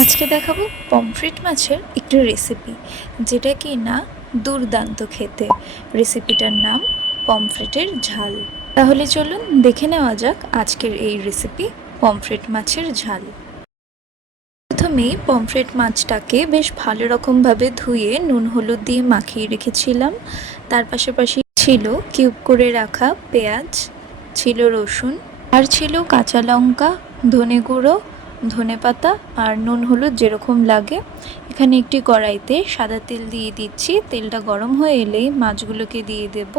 আজকে দেখাবো পমফ্রেট মাছের একটি রেসিপি, যেটা কি না দুর্দান্ত খেতে। রেসিপিটার নাম পমফ্রেটের ঝাল। তাহলে চলুন দেখে নেওয়া যাক আজকের এই রেসিপি, পমফ্রেট মাছের ঝাল। প্রথমেই পমফ্রেট মাছটাকে বেশ ভালো রকমভাবে ধুয়ে নুন হলুদ দিয়ে মাখিয়ে রেখেছিলাম। তার পাশাপাশি ছিল কিউব করে রাখা পেঁয়াজ, ছিল রসুন, আর ছিল কাঁচা লঙ্কা, ধনে গুঁড়ো, ধনেপাতা আর নুন হলুদ যেরকম লাগে। এখানে একটি কড়াইতে সাদা তেল দিয়ে দিচ্ছি। তেলটা গরম হয়ে এলেই মাছগুলোকে দিয়ে দেব।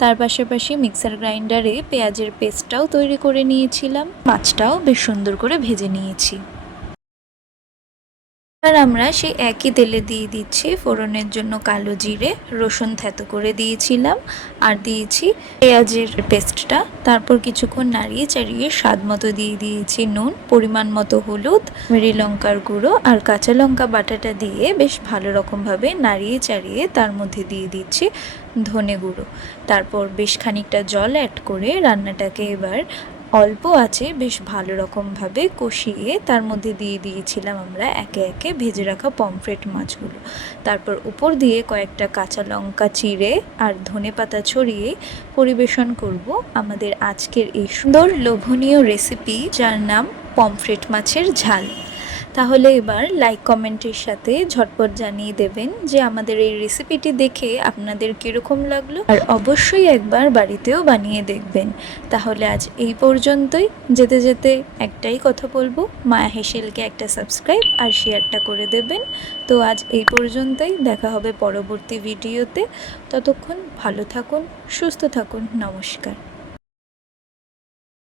তার পাশাপাশি মিক্সার গ্রাইন্ডারে পেঁয়াজের পেস্টটাও তৈরি করে নিয়েছিলাম। মাছটাও বেশ সুন্দর করে ভেজে নিয়েছি। আর আমরা সেই একই তেলে দিয়ে দিচ্ছি ফোড়নের জন্য কালো জিরে, রসুন থেতো করে দিয়েছিলাম, আর দিয়েছি পেঁয়াজের পেস্টটা। তারপর কিছুক্ষণ নাড়িয়ে চাড়িয়ে স্বাদ মতো দিয়ে দিয়েছি নুন, পরিমাণ মতো হলুদ, মেরি লঙ্কার গুঁড়ো আর কাঁচা লঙ্কা বাটাটা দিয়ে বেশ ভালো রকমভাবে নাড়িয়ে চাড়িয়ে তার মধ্যে দিয়ে দিচ্ছি ধনে গুঁড়ো। তারপর বেশ খানিকটা জল অ্যাড করে রান্নাটাকে এবার অল্প আছে বেশ ভালো রকমভাবে কষিয়ে তার মধ্যে দিয়ে দিয়েছিলাম আমরা একে একে ভেজে রাখা পমফ্রেট মাছগুলো। তারপর উপর দিয়ে কয়েকটা কাঁচা লঙ্কা চিড়ে আর ধনেপাতা ছড়িয়ে পরিবেশন করব আমাদের আজকের এই সুন্দর লোভনীয় রেসিপি, যার নাম পমফ্রেট মাছের ঝাল। তাহলে এবার লাইক কমেন্টের সাথে ঝটপট জানিয়ে দেবেন যে আমাদের এই রেসিপিটি দেখে আপনাদের কীরকম লাগলো, আর অবশ্যই একবার বাড়িতেও বানিয়ে দেখবেন। তাহলে আজ এই পর্যন্তই। যেতে যেতে একটাই কথা বলবো, মায়া হেসেলকে একটা সাবস্ক্রাইব আর শেয়ারটা করে দেবেন। তো আজ এই পর্যন্তই, দেখা হবে পরবর্তী ভিডিওতে। ততক্ষণ ভালো থাকুন, সুস্থ থাকুন, নমস্কার।